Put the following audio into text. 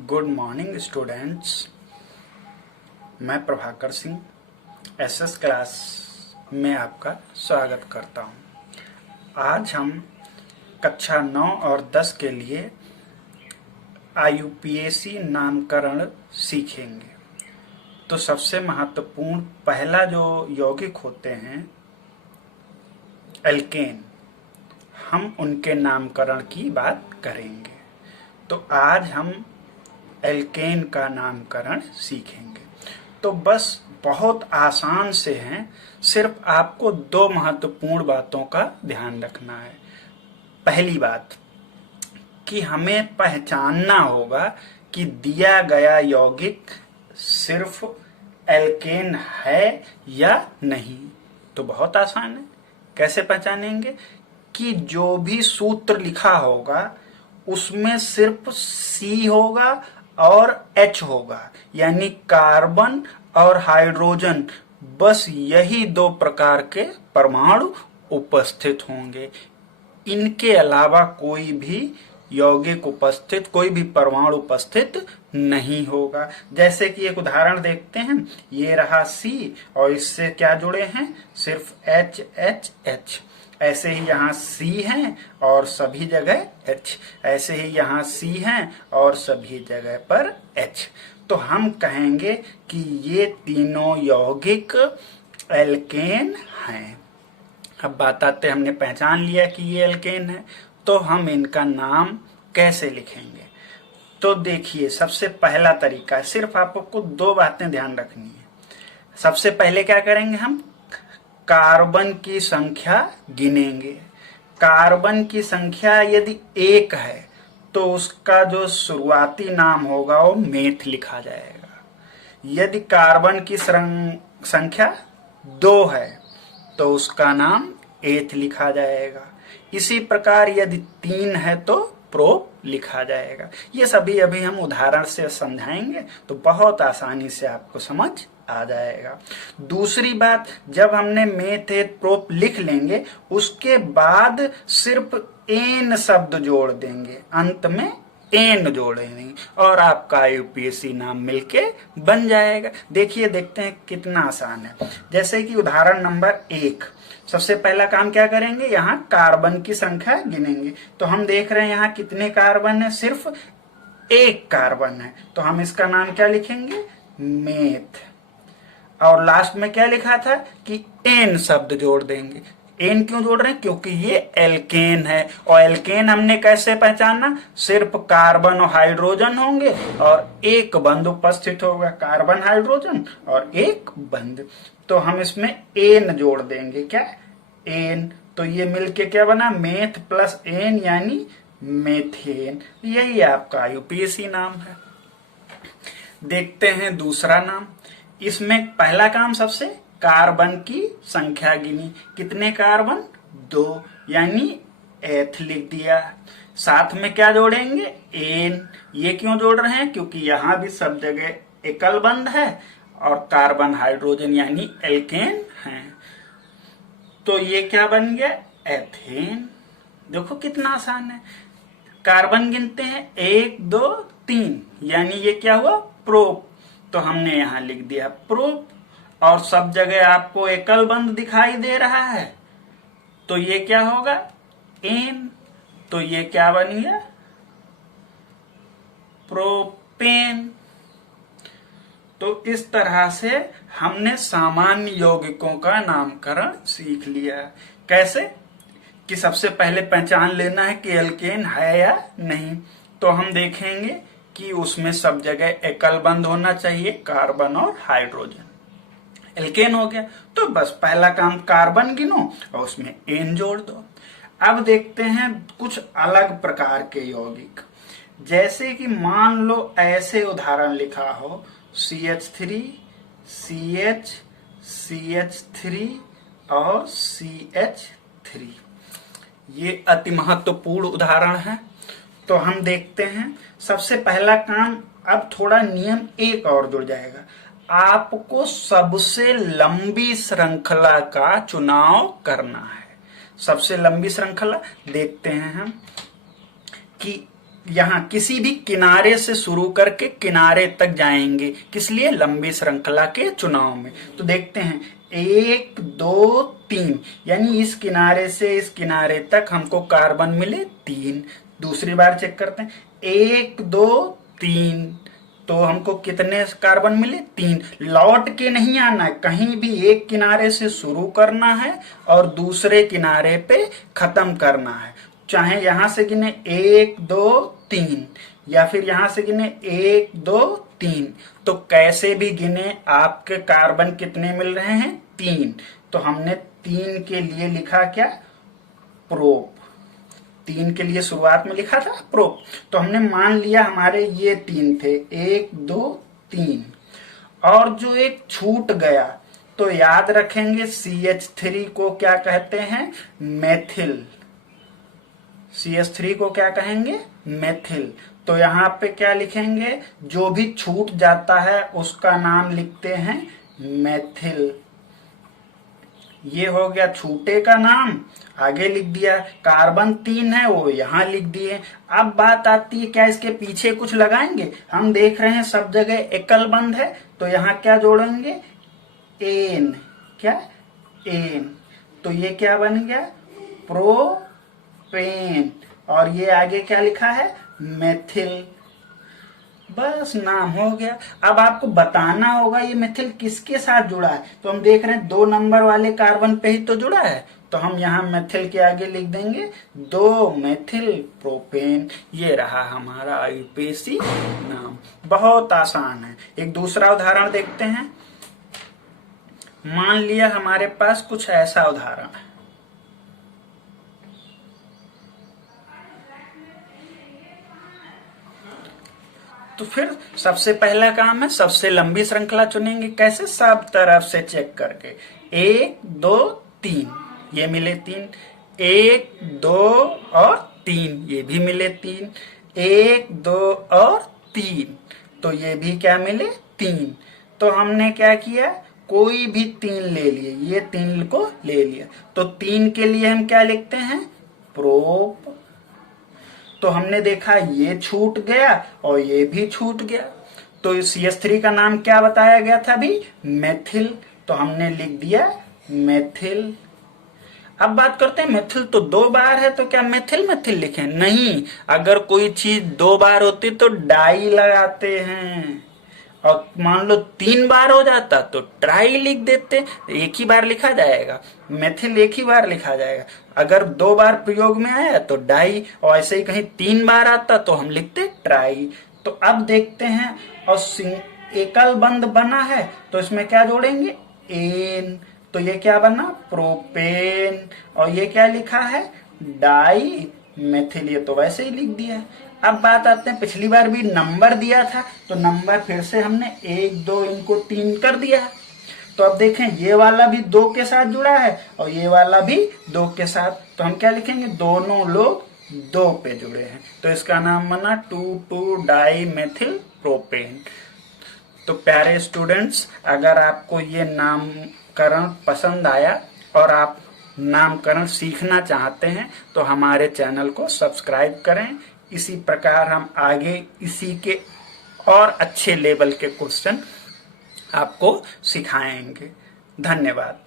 Good morning students. मैं Prabhakar Singh SS class में आपका स्वागत करता हूं। आज हम कक्षा 9 और 10 के लिए आईयूपीएसी नामकरण सीखेंगे। तो सबसे महत्वपूर्ण पहला जो यौगिक होते हैं एल्केन, हम उनके नामकरण की बात करेंगे। तो आज हम एल्केन का नामकरण सीखेंगे। तो बस बहुत आसान से हैं, सिर्फ आपको दो महत्वपूर्ण बातों का ध्यान रखना है। पहली बात कि हमें पहचानना होगा कि दिया गया यौगिक सिर्फ एल्केन है या नहीं। तो बहुत आसान है। कैसे पहचानेंगे कि जो भी सूत्र लिखा होगा उसमें सिर्फ C होगा और H होगा, यानी कार्बन और हाइड्रोजन, बस यही दो प्रकार के परमाणु उपस्थित होंगे। इनके अलावा कोई भी यौगिक उपस्थित, कोई भी परमाणु उपस्थित नहीं होगा। जैसे कि एक उदाहरण देखते हैं, ये रहा C और इससे क्या जुड़े हैं, सिर्फ H H H। ऐसे ही यहाँ C है और सभी जगह H, ऐसे ही यहाँ C है और सभी जगह पर H। तो हम कहेंगे कि ये तीनों यौगिक एल्केन हैं। अब बात आते, हमने पहचान लिया कि ये एल्केन है, तो हम इनका नाम कैसे लिखेंगे। तो देखिए, सबसे पहला तरीका है, सिर्फ आपको दो बातें ध्यान रखनी है। सबसे पहले क्या करेंगे, हम कार्बन की संख्या गिनेंगे। कार्बन की संख्या यदि 1 है तो उसका जो शुरुआती नाम होगा वो मेथ लिखा जाएगा। यदि कार्बन की संख्या 2 है तो उसका नाम एथ लिखा जाएगा। इसी प्रकार यदि 3 है तो प्रोप लिखा जाएगा। ये सभी अभी हम उदाहरण से समझाएंगे तो बहुत आसानी से आपको समझ आ जाएगा। दूसरी बात, जब हमने मेथ एथ प्रोप लिख लेंगे उसके बाद सिर्फ एन शब्द जोड़ देंगे, अंत में एन जोड़ेंगे और आपका आईयूपीएसी नाम मिलके बन जाएगा। देखिए, देखते हैं कितना आसान है। जैसे कि उदाहरण नंबर 1, सबसे पहला काम क्या करेंगे, यहाँ कार्बन की संख्या गिनेंगे। तो हम देख रहे हैं यहाँ कितने कार्बन है, सिर्फ 1 कार्बन है, तो हम इसका नाम क्या लिखेंगे, मेथ। और लास्ट में क्या लिखा था कि एन शब्द जोड़ देंगे। एन क्यों जोड़ रहे हैं, क्योंकि ये एल्केन है। और एल्केन हमने कैसे पहचाना, सिर्फ कार्बन और हाइड्रोजन होंगे और एक बंध उपस्थित होगा, कार्बन हाइड्रोजन और एक बंध। तो हम इसमें एन जोड़ देंगे, क्या, एन। तो ये मिलके क्या बना, मेथ प्लस एन यानी मेथेन। यही आपका आईयूपीएसी नाम है। देखते हैं दूसरा नाम। इसमें पहला काम, सबसे कार्बन की संख्या गिनी। कितने कार्बन, 2, यानी एथ लिख दिया। साथ में क्या जोड़ेंगे, एन। ये क्यों जोड़ रहे हैं, क्योंकि यहां भी सब जगह एकल बंध है और कार्बन हाइड्रोजन यानी एल्केन है। तो ये क्या बन गया, एथेन। देखो कितना आसान है। कार्बन गिनते हैं, 1 2 3, यानी ये क्या हुआ, प्रोप। तो हमने यहां लिख दिया प्रोप। और सब जगह आपको एकल बंध दिखाई दे रहा है, तो ये क्या होगा, एन। तो ये क्या बन गया, प्रोपेन। तो इस तरह से हमने सामान्य यौगिकों का नामकरण सीख लिया। कैसे, कि सबसे पहले पहचान लेना है कि एल्केन है या नहीं। तो हम देखेंगे कि उसमें सब जगह एकल बंध होना चाहिए, कार्बन और हाइड्रोजन। एल्केन हो गया, तो बस पहला काम कार्बन गिनो और उसमें एन जोड़ दो। अब देखते हैं कुछ अलग प्रकार के यौगिक। जैसे कि मान लो ऐसे उदाहरण लिखा हो, CH3 CH CH3 और CH3। ये अति महत्वपूर्ण उदाहरण है। तो हम देखते हैं, सबसे पहला काम, अब थोड़ा नियम एक और जुड़ जाएगा। आपको सबसे लंबी श्रृंखला का चुनाव करना है। सबसे लंबी श्रृंखला देखते हैं हम कि यहाँ किसी भी किनारे से शुरू करके किनारे तक जाएंगे, किस लिए? लंबी श्रृंखला के चुनाव में। तो देखते हैं 1 2 3, यानी इस किनारे से इस किनारे तक हमको कार्बन मिले 3। दूसरी बार चेक करते हैं 1 2 3, तो हमको कितने कार्बन मिले? 3। लौट के नहीं आना है, कहीं भी एक किनारे से शुरू करना है और दूसरे किनारे पे खत्म करना है। चाहे यहां से गिने 1 2 3 या फिर यहां से गिने 1 2 3, तो कैसे भी गिने आपके कार्बन कितने मिल रहे हैं? 3। तो हमने 3 के लिए लिखा क्या? प्रोप। 3 के लिए शुरुआत में लिखा था प्रोप। तो हमने मान लिया हमारे ये 3 थे, 1 2 3, और जो एक छूट गया तो याद रखेंगे CH3 को क्या कहते हैं? मेथिल। CH3 को क्या कहेंगे? मेथिल। तो यहाँ पे क्या लिखेंगे? जो भी छूट जाता है उसका नाम लिखते हैं मेथिल। ये हो गया छूटे का नाम, आगे लिख दिया। कार्बन 3 है वो यहां लिख दिए। अब बात आती है क्या इसके पीछे कुछ लगाएंगे? हम देख रहे हैं सब जगह एकल बंद है, तो यहाँ क्या जोड़ेंगे? एन। क्या? एन। तो ये क्या बन गया? प्रोपेन। और ये आगे क्या लिखा है? मेथिल। बस नाम हो गया। अब आपको बताना होगा ये मेथिल किसके साथ जुड़ा है। तो हम देख रहे हैं 2 नंबर वाले कार्बन पे ही तो जुड़ा है, तो हम यहाँ मेथिल के आगे लिख देंगे 2 मेथिल प्रोपेन। ये रहा हमारा आईयूपीएसी नाम। बहुत आसान है। एक दूसरा उदाहरण देखते हैं। मान लिया हमारे पास कुछ ऐसा उदाहरण है, तो फिर सबसे पहला काम है सबसे लंबी श्रृंखला चुनेंगे। कैसे? सब तरफ से चेक करके। 1 2 3, ये मिले 3। 1 2 और 3, ये भी मिले 3। 1 2 और 3, तो ये भी क्या मिले? 3। तो हमने क्या किया? कोई भी 3 ले लिए, ये 3 को ले लिया। तो 3 के लिए हम क्या लिखते हैं? प्रोप। तो हमने देखा ये छूट गया और ये भी छूट गया, तो CH3 का नाम क्या बताया गया था अभी? मेथिल। तो हमने लिख दिया मेथिल। अब बात करते हैं मेथिल तो 2 बार है, तो क्या मेथिल मेथिल लिखें? नहीं, अगर कोई चीज 2 बार होती तो डाई लगाते हैं, और मान लो 3 बार हो जाता तो ट्राई लिख देते। एक ही बार लिखा जाएगा, मेथिल एक ही बार लिखा जाएगा। अगर 2 बार प्रयोग में आया तो डाई, और ऐसे ही कहीं 3 बार आता तो हम लिखते ट्राई। तो अब देखते हैं, और एकल बंद बना है तो इसमें क्या जोड़ेंगे? एन। तो ये क्या बना? प्रोपेन। और ये क्या लिखा है? Dimethyl. ये तो वैसे ही लिख दिया है। अब बात आते हैं, पिछली बार भी नंबर दिया था तो नंबर फिर से हमने 1 2 इनको 3 कर दिया है। तो अब देखें ये वाला भी 2 के साथ जुड़ा है और ये वाला भी 2 के साथ, तो हम क्या लिखेंगे? दोनों लोग 2 पे जुड़े हैं, तो इसका नाम बना 2 डाई मेथिल प्रोपेन। तो प्यारे स्टूडेंट्स, अगर आपको ये नामकरण पसंद आया और आप नामकरण सीखना चाहते हैं तो हमारे चैनल को सब्सक्राइब करें। इसी प्रकार हम आगे इसी के और अच्छे लेवल के क्वेश्चन आपको सिखाएंगे। धन्यवाद।